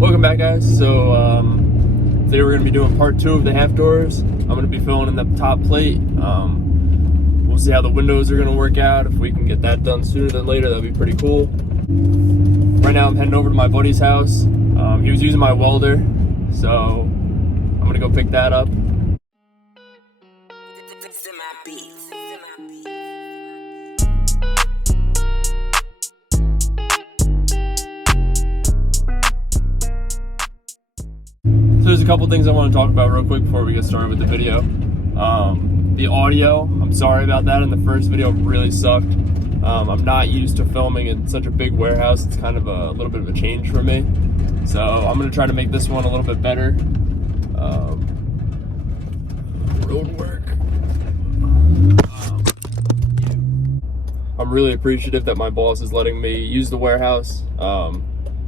Welcome back, guys. So today we're going to be doing part 2 of the half doors. I'm going to be filling in the top plate. We'll see how the windows are going to work out. If we can get that done sooner than later, that'd be pretty cool. Right now I'm heading over to my buddy's house. He was using my welder, so I'm going to go pick that up. So there's a couple things I want to talk about real quick before we get started with the video. The audio, I'm sorry about that. In the first video, it really sucked. I'm not used to filming in such a big warehouse. It's kind of a little bit of a change for me. So I'm going to try to make this one a little bit better. Road work. I'm really appreciative that my boss is letting me use the warehouse.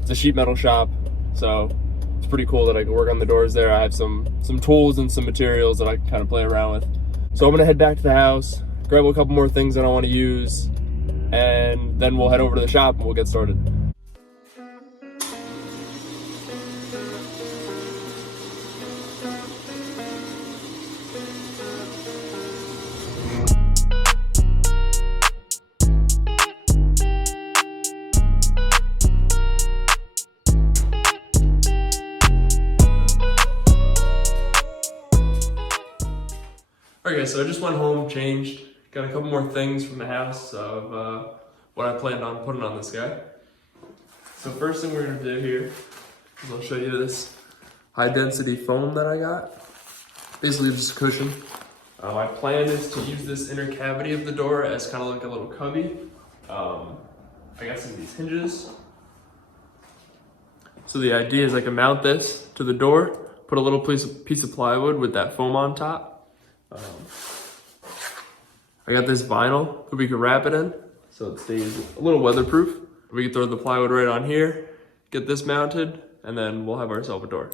It's a sheet metal shop, so it's pretty cool that I can work on the doors there. I have some tools and some materials that I can kind of play around with. So I'm gonna head back to the house, grab a couple more things that I want to use, and then we'll head over to the shop and we'll get started. Okay, so I just went home, changed, got a couple more things from the house of what I planned on putting on this guy. So first thing we're gonna do here is I'll show you this high density foam that I got. Basically just a cushion. My plan is to use this inner cavity of the door as kind of like a little cubby. I got some of these hinges. So the idea is I can mount this to the door, put a little piece of plywood with that foam on top. I got this vinyl that we can wrap it in, so it stays a little weatherproof. We can throw the plywood right on here, get this mounted, and then we'll have ourselves a door.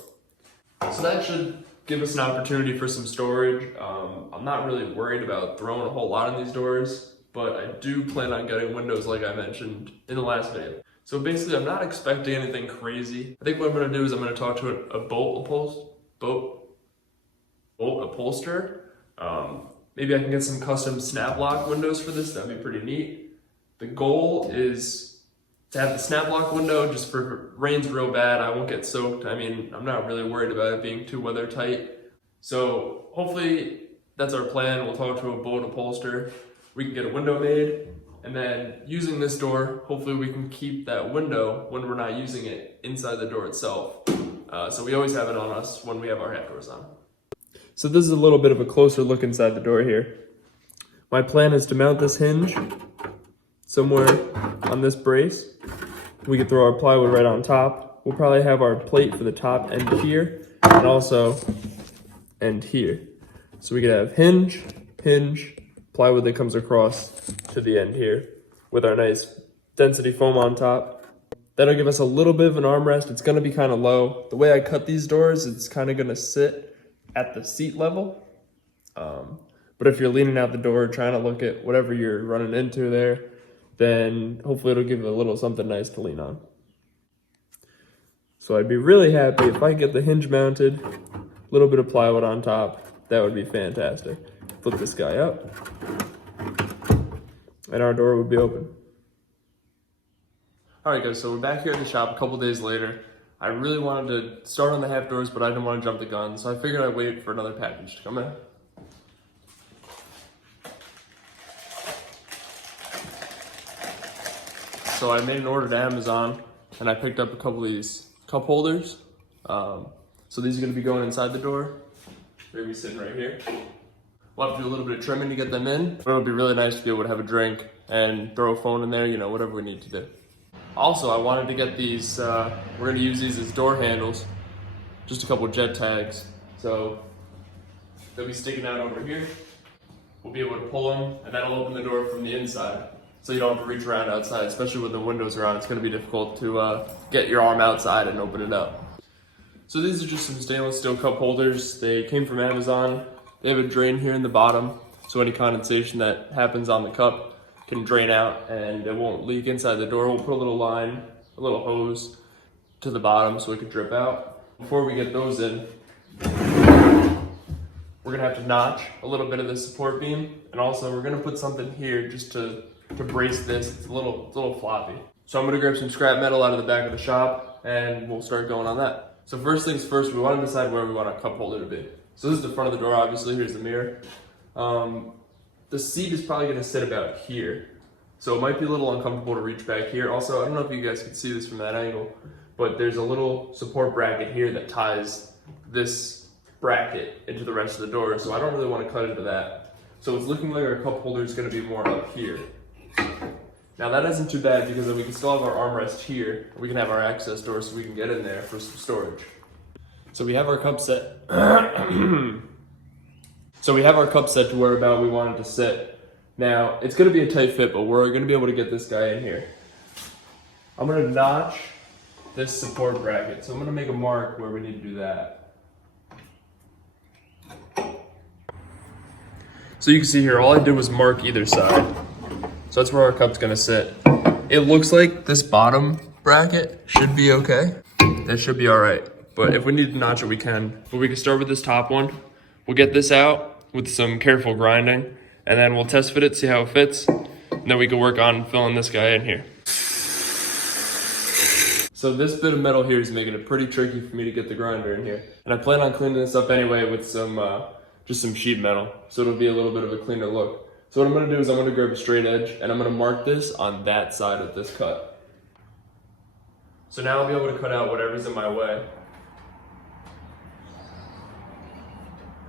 So that should give us an opportunity for some storage. I'm not really worried about throwing a whole lot in these doors, but I do plan on getting windows like I mentioned in the last video. So basically I'm not expecting anything crazy. I think what I'm gonna do is I'm gonna talk to a bolt upholsterer. Maybe I can get some custom snap lock windows for this. That'd be pretty neat. The goal is to have the snap lock window just for if it rains real bad, I won't get soaked. I mean, I'm not really worried about it being too weather tight. So hopefully that's our plan. We'll talk to a bolt upholsterer. We can get a window made, and then using this door, hopefully we can keep that window when we're not using it inside the door itself. So we always have it on us when we have our half doors on. So this is a little bit of a closer look inside the door here. My plan is to mount this hinge somewhere on this brace. We can throw our plywood right on top. We'll probably have our plate for the top end here and also end here. So we could have hinge, plywood that comes across to the end here with our nice density foam on top. That'll give us a little bit of an armrest. It's gonna be kind of low. The way I cut these doors, it's kind of gonna sit at the seat level. But if you're leaning out the door trying to look at whatever you're running into there, then hopefully it'll give you a little something nice to lean on. So I'd be really happy if I get the hinge mounted, a little bit of plywood on top. That would be fantastic. Flip this guy up, and our door would be open. All right, guys, so we're back here at the shop a couple days later. I really wanted to start on the half doors, but I didn't want to jump the gun, so I figured I'd wait for another package to come in. So I made an order to Amazon, and I picked up a couple of these cup holders. So these are going to be going inside the door. They're going to be sitting right here. We'll have to do a little bit of trimming to get them in, but it'll be really nice to be able to have a drink and throw a phone in there, you know, whatever we need to do. Also, I wanted to get these, we're going to use these as door handles, just a couple of jet tags. So they'll be sticking out over here. We'll be able to pull them, and that'll open the door from the inside. So you don't have to reach around outside, especially when the windows are on. It's going to be difficult to get your arm outside and open it up. So these are just some stainless steel cup holders. They came from Amazon. They have a drain here in the bottom, so any condensation that happens on the cup can drain out and it won't leak inside the door. We'll put a little line, a little hose to the bottom so it could drip out. Before we get those in, we're gonna have to notch a little bit of the support beam, and also we're gonna put something here just to brace this. It's a little floppy. So I'm gonna grab some scrap metal out of the back of the shop and we'll start going on that. So first things first, we want to decide where we want our cup holder to be. So this is the front of the door, obviously. Here's the mirror. The seat is probably gonna sit about here. So it might be a little uncomfortable to reach back here. Also, I don't know if you guys can see this from that angle, but there's a little support bracket here that ties this bracket into the rest of the door. So I don't really want to cut into that. So it's looking like our cup holder is gonna be more up here. Now that isn't too bad because then we can still have our armrest here. We can have our access door so we can get in there for some storage. So we have our cup set. So we have our cup set to where about we want it to sit. Now it's gonna be a tight fit, but we're gonna be able to get this guy in here. I'm gonna notch this support bracket. So I'm gonna make a mark where we need to do that. So you can see here, all I did was mark either side. So that's where our cup's gonna sit. It looks like this bottom bracket should be okay. That should be all right. But if we need to notch it, we can. But we can start with this top one. We'll get this out with some careful grinding, and then we'll test fit it, see how it fits. And then we can work on filling this guy in here. So this bit of metal here is making it pretty tricky for me to get the grinder in here. And I plan on cleaning this up anyway with some, just some sheet metal. So it'll be a little bit of a cleaner look. So what I'm gonna do is I'm gonna grab a straight edge and I'm gonna mark this on that side of this cut. So now I'll be able to cut out whatever's in my way.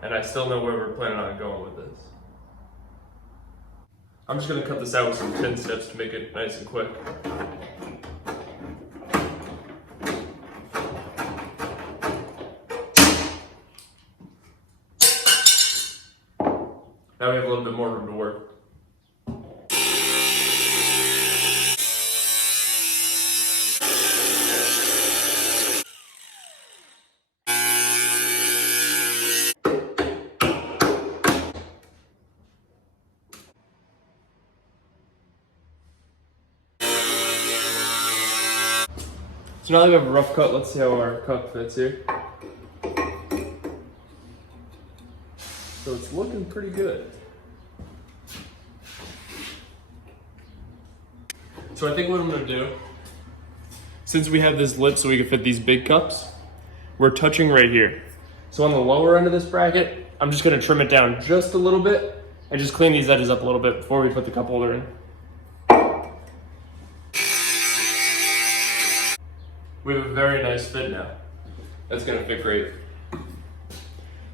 And I still know where we're planning on going with this. I'm just gonna cut this out with some tin snips to make it nice and quick. Now we have a little bit more room to work. So now that we have a rough cut, let's see how our cup fits here. So it's looking pretty good. So I think what I'm gonna do, since we have this lip so we can fit these big cups, we're touching right here. So on the lower end of this bracket, I'm just gonna trim it down just a little bit and just clean these edges up a little bit before we put the cup holder in. We have a very nice fit now. That's gonna fit great.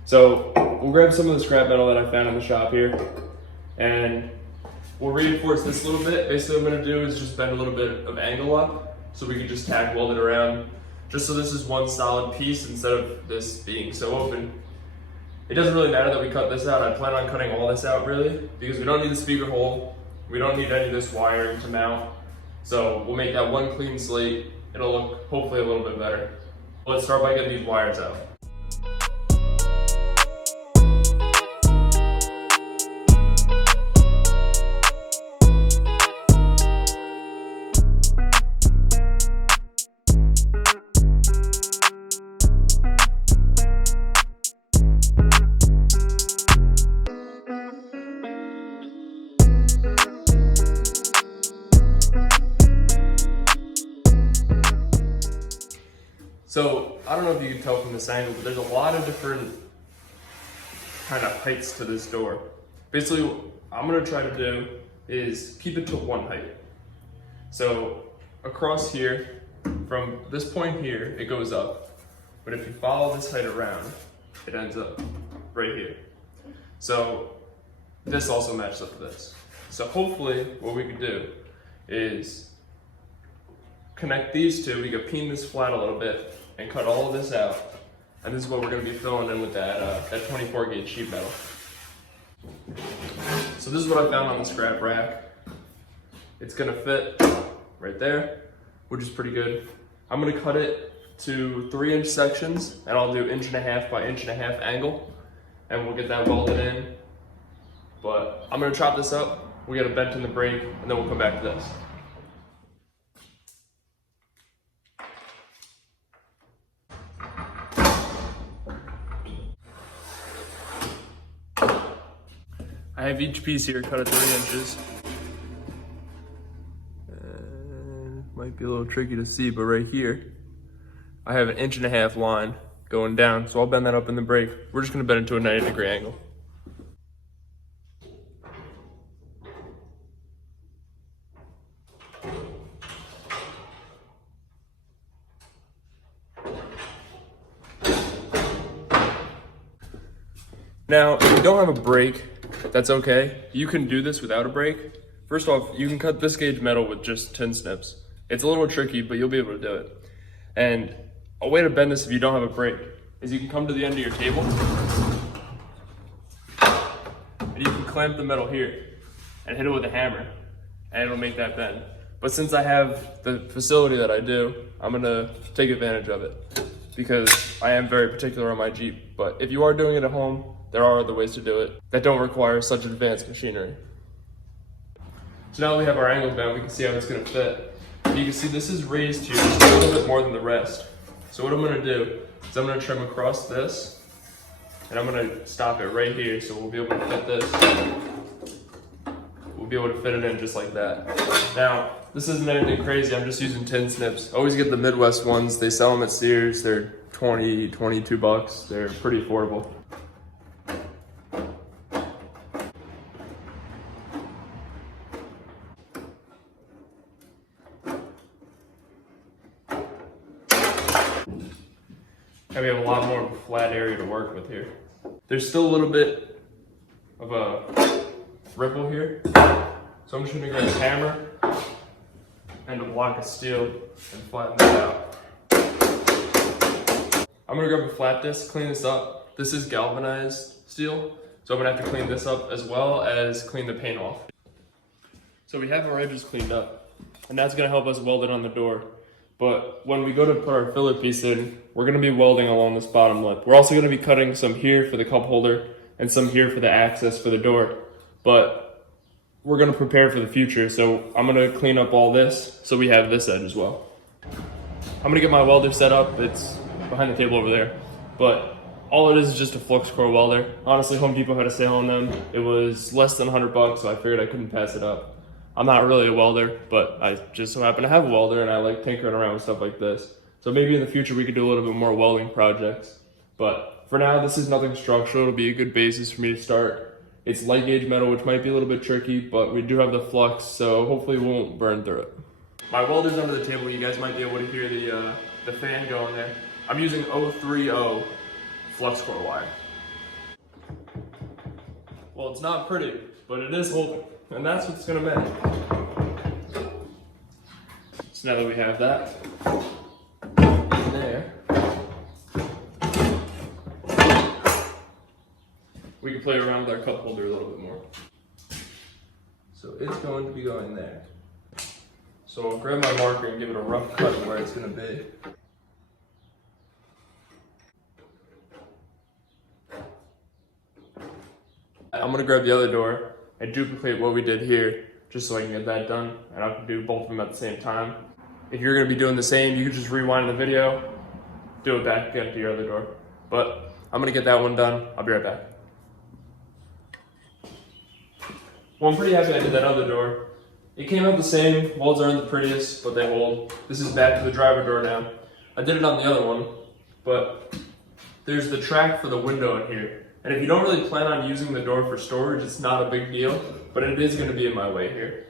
So we'll grab some of the scrap metal that I found in the shop here and we'll reinforce this a little bit. Basically what I'm gonna do is just bend a little bit of angle up so we can just tack weld it around, just so this is one solid piece instead of this being so open. It doesn't really matter that we cut this out. I plan on cutting all this out really, because we don't need the speaker hole. We don't need any of this wiring to mount. So we'll make that one clean slate. It'll look hopefully a little bit better. Let's start by getting these wires out. So, I don't know if you can tell from this angle, but there's a lot of different kind of heights to this door. Basically, what I'm gonna try to do is keep it to one height. So, across here, from this point here, it goes up. But if you follow this height around, it ends up right here. So, this also matches up to this. So hopefully, what we could do is connect these two. We could peen this flat a little bit and cut all of this out. And this is what we're gonna be filling in with that 24 gauge sheet metal. So this is what I found on the scrap rack. It's gonna fit right there, which is pretty good. I'm gonna cut it to 3-inch sections and I'll do 1.5 by 1.5 angle and we'll get that welded in. But I'm gonna chop this up, we get a bent in the brake, and then we'll come back to this. I have each piece here cut at 3 inches. Might be a little tricky to see, but right here, I have an 1.5 inch line going down, so I'll bend that up in the brake. We're just gonna bend it to a 90-degree angle. Now, if you don't have a brake, that's okay. You can do this without a brake. First off, you can cut this gauge metal with just tin snips. It's a little tricky, but you'll be able to do it. And a way to bend this if you don't have a brake is you can come to the end of your table and you can clamp the metal here and hit it with a hammer and it'll make that bend. But since I have the facility that I do, I'm gonna take advantage of it because I am very particular on my Jeep. But if you are doing it at home, there are other ways to do it that don't require such advanced machinery. So now that we have our angle bent, we can see how it's gonna fit. You can see this is raised here just a little bit more than the rest. So what I'm gonna do is I'm gonna trim across this and I'm gonna stop it right here so we'll be able to fit this. We'll be able to fit it in just like that. Now, this isn't anything crazy, I'm just using tin snips. Always get the Midwest ones, they sell them at Sears, they're 20, 22 bucks. They're pretty affordable. And we have a lot more of a flat area to work with here. There's still a little bit of a ripple here. So I'm just gonna grab a hammer and a block of steel and flatten that out. I'm gonna grab a flat disc, clean this up. This is galvanized steel, so I'm gonna have to clean this up as well as clean the paint off. So we have our edges cleaned up, and that's gonna help us weld it on the door. But when we go to put our filler piece in, we're gonna be welding along this bottom lip. We're also gonna be cutting some here for the cup holder and some here for the access for the door. But we're gonna prepare for the future, so I'm gonna clean up all this so we have this edge as well. I'm gonna get my welder set up. It's behind the table over there. But all it is just a flux core welder. Honestly, Home Depot had a sale on them. It was less than 100 bucks, so I figured I couldn't pass it up. I'm not really a welder, but I just so happen to have a welder and I like tinkering around with stuff like this. So maybe in the future we could do a little bit more welding projects. But for now, this is nothing structural. It'll be a good basis for me to start. It's light gauge metal, which might be a little bit tricky, but we do have the flux, so hopefully we won't burn through it. My welder's under the table. You guys might be able to hear the fan going there. I'm using 030 flux core wire. Well, it's not pretty, but it is holding. And that's what's gonna matter. So now that we have that there, we can play around with our cup holder a little bit more. So it's going to be going there. So I'll grab my marker and give it a rough cut of where it's gonna be. I'm gonna grab the other door and duplicate what we did here, just so I can get that done, and I can do both of them at the same time. If you're gonna be doing the same, you can just rewind the video, do it back again to your other door. But I'm gonna get that one done. I'll be right back. Well, I'm pretty happy I did that other door. It came out the same. Welds aren't the prettiest, but they hold. This is back to the driver door now. I did it on the other one, but there's the track for the window in here. And if you don't really plan on using the door for storage, it's not a big deal, but it is gonna be in my way here.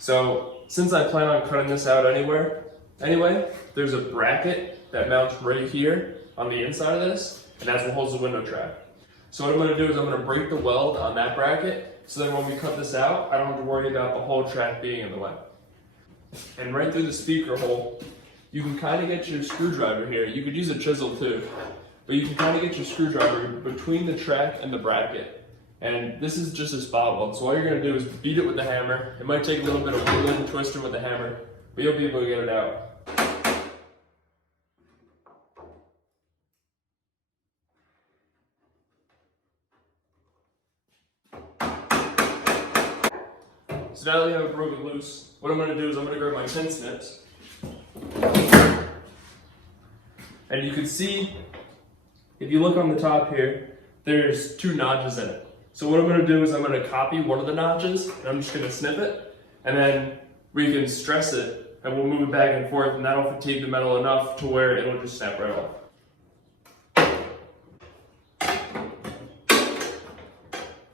So since I plan on cutting this out anyway, there's a bracket that mounts right here on the inside of this, and that's what holds the window track. So what I'm gonna do is I'm gonna break the weld on that bracket, so then when we cut this out, I don't have to worry about the whole track being in the way. And right through the speaker hole, you can kind of get your screwdriver here. You could use a chisel too. But you can kind of get your screwdriver between the track and the bracket. And this is just a spot weld. So all you're going to do is beat it with the hammer. It might take a little bit of wiggling and twisting with the hammer, but you'll be able to get it out. So now that we have it broken loose, what I'm going to do is I'm going to grab my tin snips. And you can see, if you look on the top here, there's 2 notches in it. So what I'm gonna do is I'm gonna copy one of the notches, and I'm just gonna snip it, and then we can stress it, and we'll move it back and forth, and that'll fatigue the metal enough to where it'll just snap right off.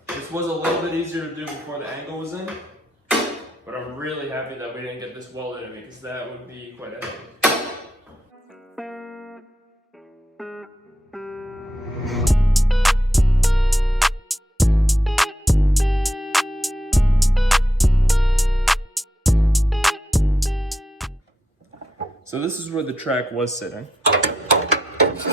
This was a little bit easier to do before the angle was in, but I'm really happy that we didn't get this welded in because that would be quite a headache. So this is where the track was sitting.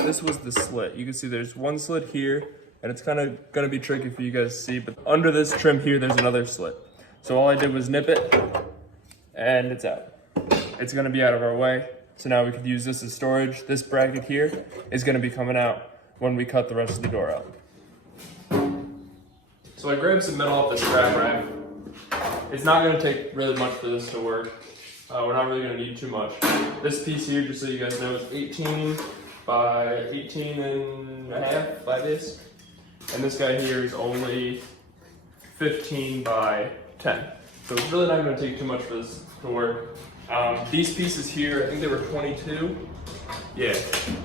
This was the slit. You can see there's one slit here, and it's kind of gonna be tricky for you guys to see, but under this trim here, there's another slit. So all I did was nip it, and it's out. It's gonna be out of our way. So now we could use this as storage. This bracket here is gonna be coming out when we cut the rest of the door out. So I grabbed some metal off the scrap rack. It's not gonna take really much for this to work. We're not really gonna need too much. This piece here, just so you guys know, is 18 by 18 and a half, 5/8. And this guy here is only 15 by 10. So it's really not gonna take too much for this to work. These pieces here, I think they were 22. Yeah,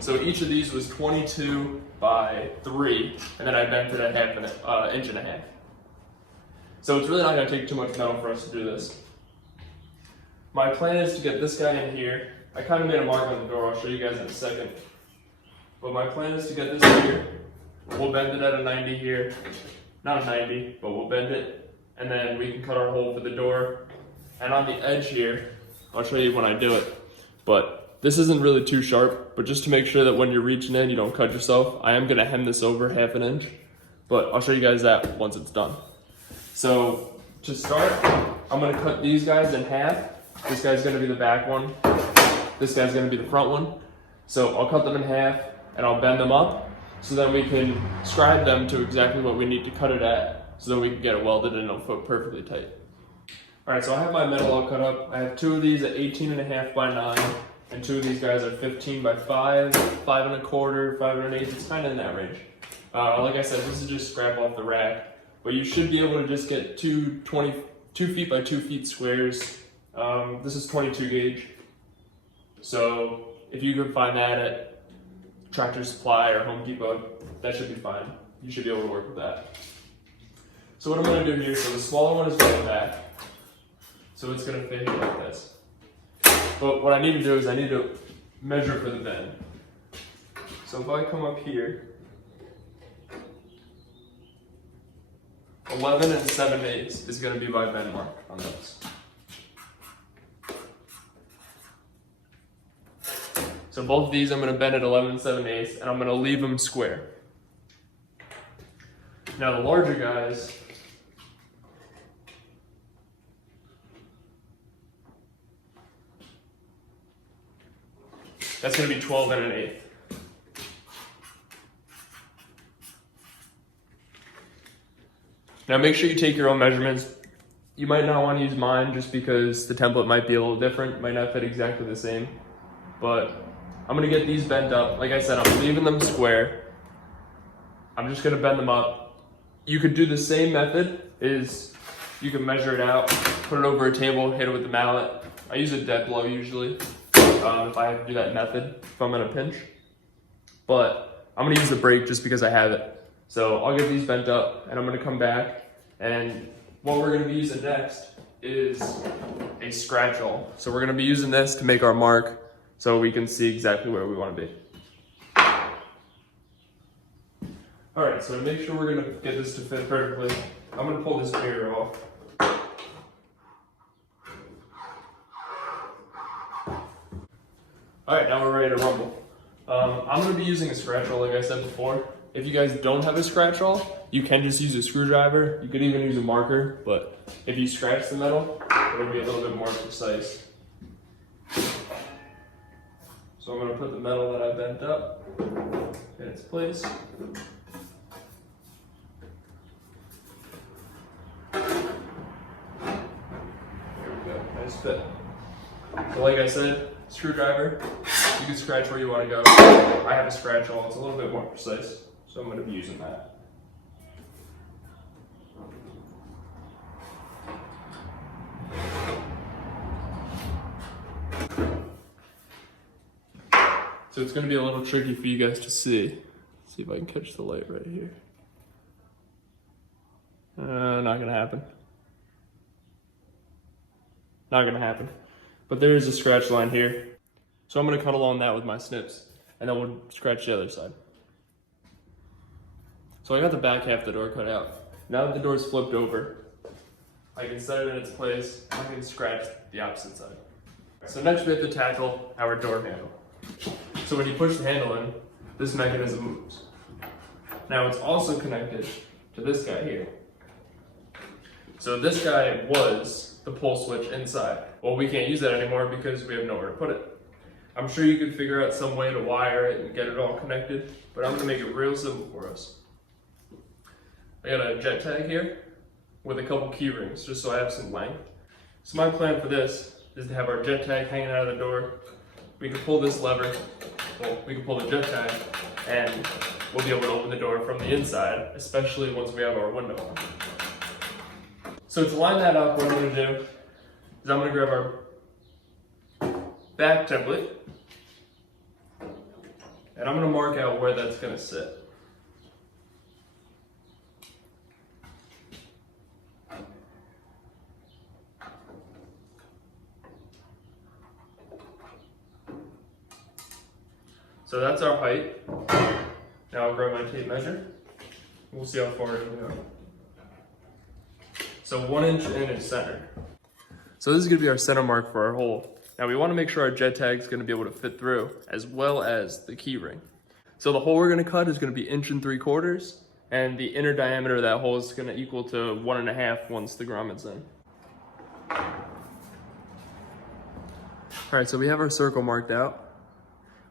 so each of these was 22 by 3, and then I bent it at inch and a half. So it's really not gonna take too much metal for us to do this. My plan is to get this guy in here. I kind of made a mark on the door, I'll show you guys in a second. But my plan is to get this here. We'll bend it at a 90 here. Not a 90, but we'll bend it. And then we can cut our hole for the door. And on the edge here, I'll show you when I do it. But this isn't really too sharp, but just to make sure that when you're reaching in, you don't cut yourself, I am gonna hem this over 1/2 inch. But I'll show you guys that once it's done. So to start, I'm gonna cut these guys in half. This guy's gonna be the back one. This guy's gonna be the front one. So I'll cut them in half and I'll bend them up so then we can scribe them to exactly what we need to cut it at so that we can get it welded and it'll fit perfectly tight. All right, so I have my metal all cut up. I have 2 of these at 18 and a half by 9 and 2 of these guys are 15 by 5, 5 1/4, 5 1/8. It's kind of in that range. Like I said, this is just scrap off the rack, but you should be able to just get 2 feet by 2 feet squares. This is 22 gauge. So if you can find that at Tractor Supply or Home Depot, that should be fine. You should be able to work with that. So what I'm gonna do here, so the smaller one is going back. So it's gonna fit here like this. But what I need to do is I need to measure for the bend. So if I come up here, 11 7/8 is gonna be my bend mark on this. So both of these I'm going to bend at 11 7/8 and I'm going to leave them square. Now the larger guys, that's going to be 12 1/8. Now make sure you take your own measurements. You might not want to use mine just because the template might be a little different, might not fit exactly the same, but I'm gonna get these bent up. Like I said, I'm leaving them square. I'm just gonna bend them up. You could do the same method, is you can measure it out, put it over a table, hit it with the mallet. I use a dead blow usually, if I have to do that method, if I'm in a pinch. But I'm gonna use the brake just because I have it. So I'll get these bent up and I'm gonna come back, and what we're gonna be using next is a scratch awl. So we're gonna be using this to make our mark so we can see exactly where we want to be. All right, so to make sure we're going to get this to fit perfectly, I'm going to pull this mirror off. All right, now we're ready to rumble. I'm going to be using a scratch awl like I said before. If you guys don't have a scratch awl, you can just use a screwdriver. You could even use a marker, but if you scratch the metal, it'll be a little bit more precise. So I'm going to put the metal that I bent up in its place. There we go, nice fit. So like I said, screwdriver, you can scratch where you want to go. I have a scratch awl, it's a little bit more precise, so I'm going to be using that. So it's gonna be a little tricky for you guys to see. See if I can catch the light right here. Not gonna happen. Not gonna happen. But there is a scratch line here. So I'm gonna cut along that with my snips, and then we'll scratch the other side. So I got the back half of the door cut out. Now that the door's flipped over, I can set it in its place, and I can scratch the opposite side. So next we have to tackle our door handle. So when you push the handle in, this mechanism moves. Now it's also connected to this guy here. So this guy was the pull switch inside. Well, we can't use that anymore because we have nowhere to put it. I'm sure you could figure out some way to wire it and get it all connected, but I'm gonna make it real simple for us. I got a jet tag here with a couple key rings, just so I have some length. So my plan for this is to have our jet tag hanging out of the door. We can pull this lever, well, we can pull the jet tag, and we'll be able to open the door from the inside, especially once we have our window on. So to line that up, what I'm gonna do is I'm gonna grab our back template, and I'm gonna mark out where that's gonna sit. So that's our height. Now I'll grab my tape measure. We'll see how far it can go. So 1 inch in is center. So this is gonna be our center mark for our hole. Now we wanna make sure our jet tag is gonna be able to fit through, as well as the key ring. So the hole we're gonna cut is gonna be 1 3/4 inches, and the inner diameter of that hole is gonna equal to 1.5 once the grommet's in. All right, so we have our circle marked out.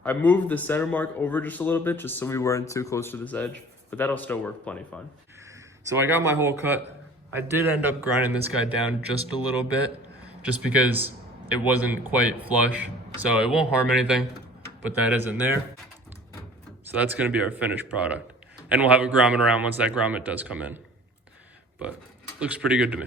I moved the center mark over just a little bit, just so we weren't too close to this edge, but that'll still work plenty fine. So I got my hole cut. I did end up grinding this guy down just a little bit, just because it wasn't quite flush, so it won't harm anything, but that isn't there. So that's gonna be our finished product. And we'll have a grommet around once that grommet does come in. But looks pretty good to me.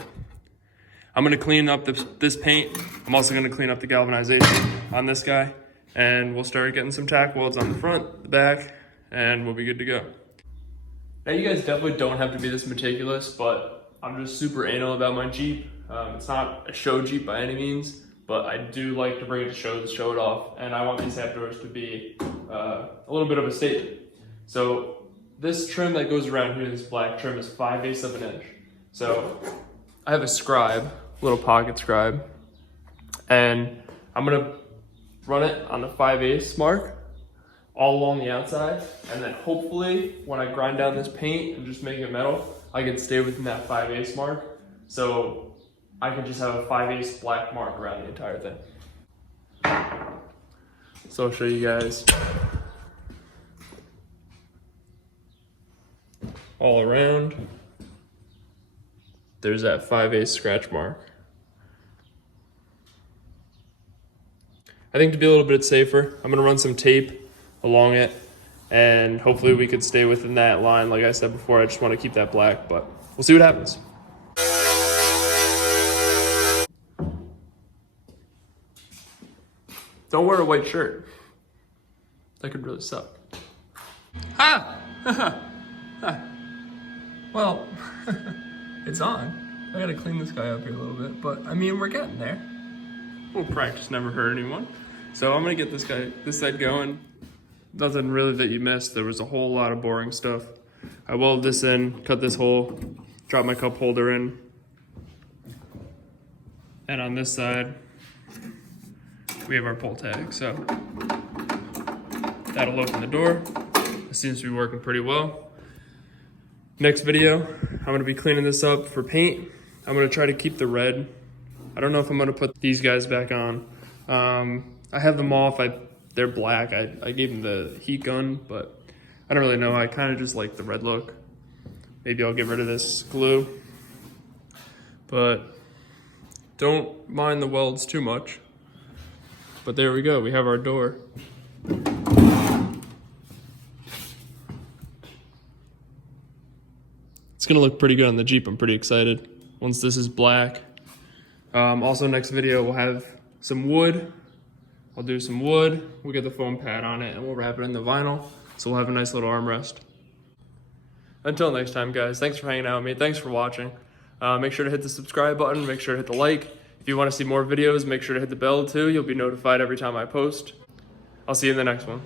I'm gonna clean up this paint. I'm also gonna clean up the galvanization on this guy, and we'll start getting some tack welds on the front, the back, and we'll be good to go. Now you guys definitely don't have to be this meticulous, but I'm just super anal about my Jeep. It's not a show Jeep by any means, but I do like to bring it to show it off, and I want these half doors to be a little bit of a statement. So this trim that goes around here, this black trim, is 5/8 of an inch. So I have a scribe, little pocket scribe, and I'm gonna run it on the 5/8 mark all along the outside, and then hopefully when I grind down this paint and just make it metal, I can stay within that 5/8 mark, so I can just have a 5/8 black mark around the entire thing. So I'll show you guys all around. There's that 5/8 scratch mark. I think to be a little bit safer, I'm gonna run some tape along it, and hopefully we could stay within that line. Like I said before, I just wanna keep that black, but we'll see what happens. Don't wear a white shirt. That could really suck. Ha! Well, it's on. I gotta clean this guy up here a little bit, but I mean, we're getting there. Well, practice never hurt anyone. So I'm gonna get this side going. Nothing really that you missed. There was a whole lot of boring stuff. I welded this in, cut this hole, dropped my cup holder in. And on this side, we have our pull tag. So that'll open the door. It seems to be working pretty well. Next video, I'm gonna be cleaning this up for paint. I'm gonna try to keep the red. I don't know if I'm gonna put these guys back on. I have them off, they're black. I gave them the heat gun, but I don't really know. I kind of just like the red look. Maybe I'll get rid of this glue, but don't mind the welds too much. But there we go, we have our door. It's gonna look pretty good on the Jeep. I'm pretty excited once this is black. Also, next video we'll have some wood. I'll do some wood. We'll get the foam pad on it and we'll wrap it in the vinyl. So we'll have a nice little armrest. Until next time, guys, thanks for hanging out with me. Thanks for watching. Make sure to hit the subscribe button. Make sure to hit the like. If you want to see more videos, make sure to hit the bell too. You'll be notified every time I post. I'll see you in the next one.